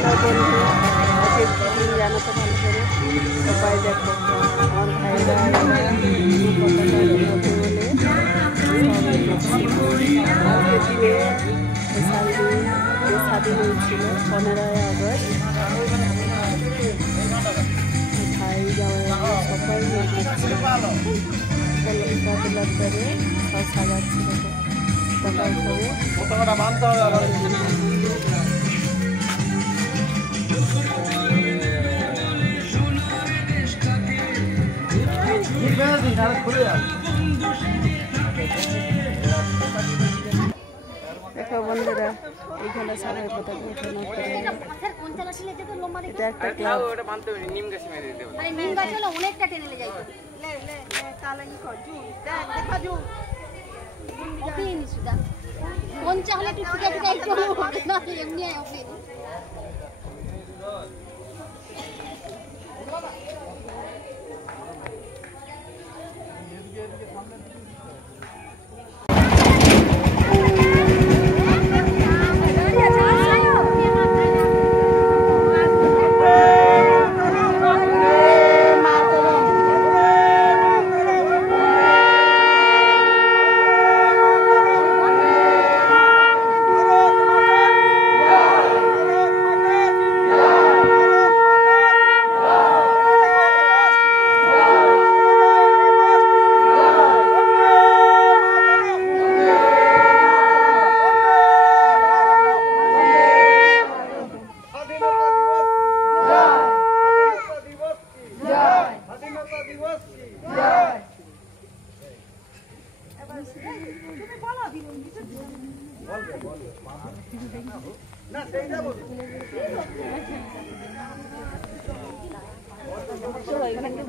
জানাতে ভালো করে সবাই দেখো আমার ভাইরা দিনে স্বাধীন হয়েছিল 15ই আগস্ট। ভাই যাওয়া সবাই তোলার পরে সব সাজাচ্ছিল সকাল করে দেখো বন্ধুরা এখানে সবাই পতাকা উঠানো করে এটা একটা ক্লাব অনেকটা টেনে যাই পঞ্চা হলে একটু টুকা টুকা একটু এমনি ওকে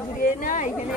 ঘুরিয়ে না এখানে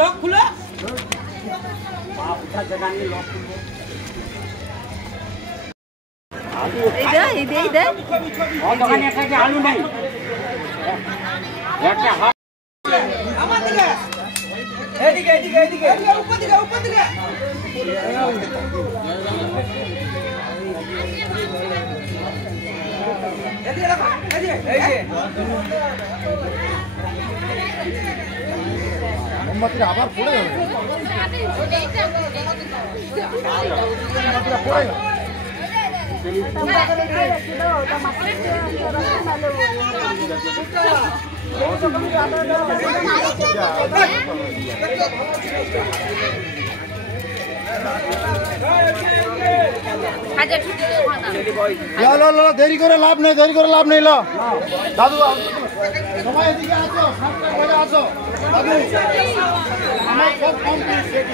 লক খুলে লক দোকানে একটা আলু নেই একটা আমার দিকে এদিকে এদিকে এদিকে উপর দিকে উপর দিকে এদিকে রাখো এদিকে এই যে মোমবাতিটা আবার পড়ে যাবে মোমবাতিটা পড়ে যাবে দেরি করে লাভ নেই দাদু সবাই এদিকে আসো আসো দাদু আমার সব কমপ্লিট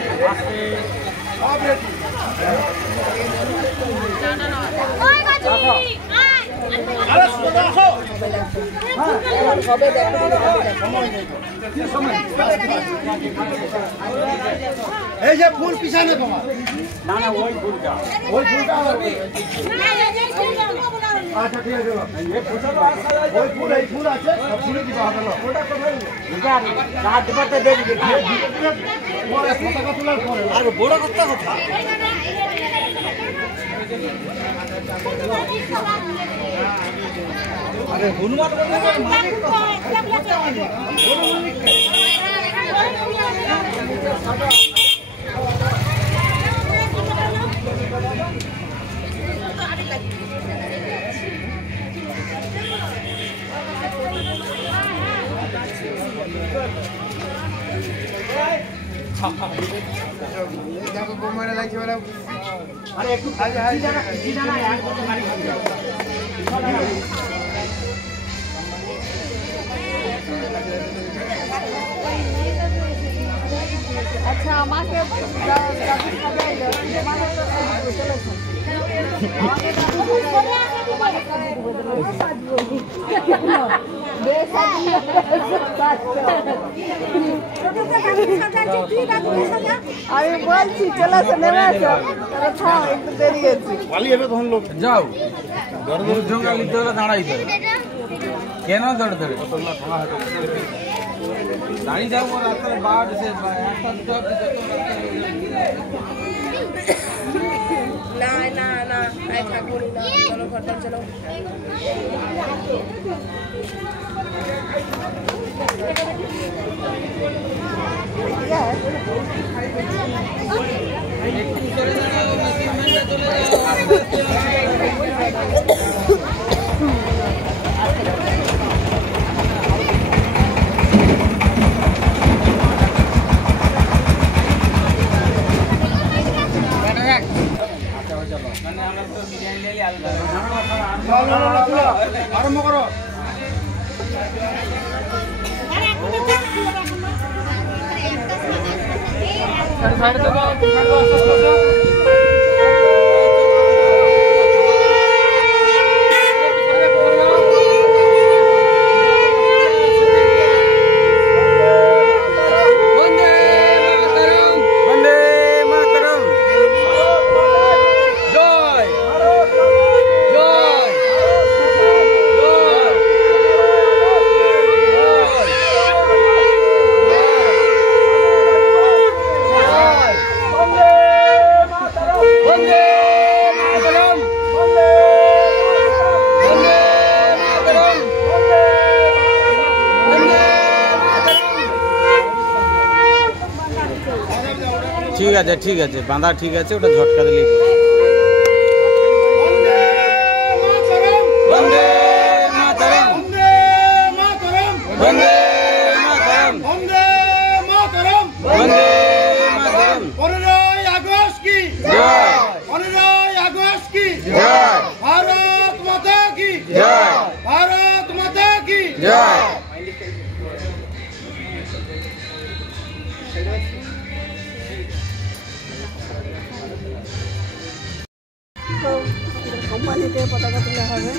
সব রেডি এই যে ফুল পিছানে তোমার না না ওই ফুলটা আচ্ছা ঠিক আছে ওই ফুল এই ফুল আছে ফুলে দিবা হলো ওটা কোথায় না দিবাতে দেই দিই পরে পতাকা তোলার পরে আর বড় কথা আরে হনুমান মালিক দেখো বোমারে লাগছে বলে আরে একটু জিনা না এক বছর মারি খাবে আচ্ছা আমাকে আমি বলছি চলে নেমে আসো একটু দেরি গেছি যাও দাঁড়াইতে কেন ধরে ধরে দাঁড়িয়ে যাবো রাস্তায় বাদ না না না থাকবো না চলো ঘরটা চলো আরম্ভ করো ঠিক আছে বাঁধা ঠিক আছে ওটা ঝটকা দিলেই বন্দে মাতরম বন্দে মাতরম বন্দে মাতরম বন্দে মাতরম 15 আগস্ট কি জয় 15 পানিতে পতাকা তোলা হবে।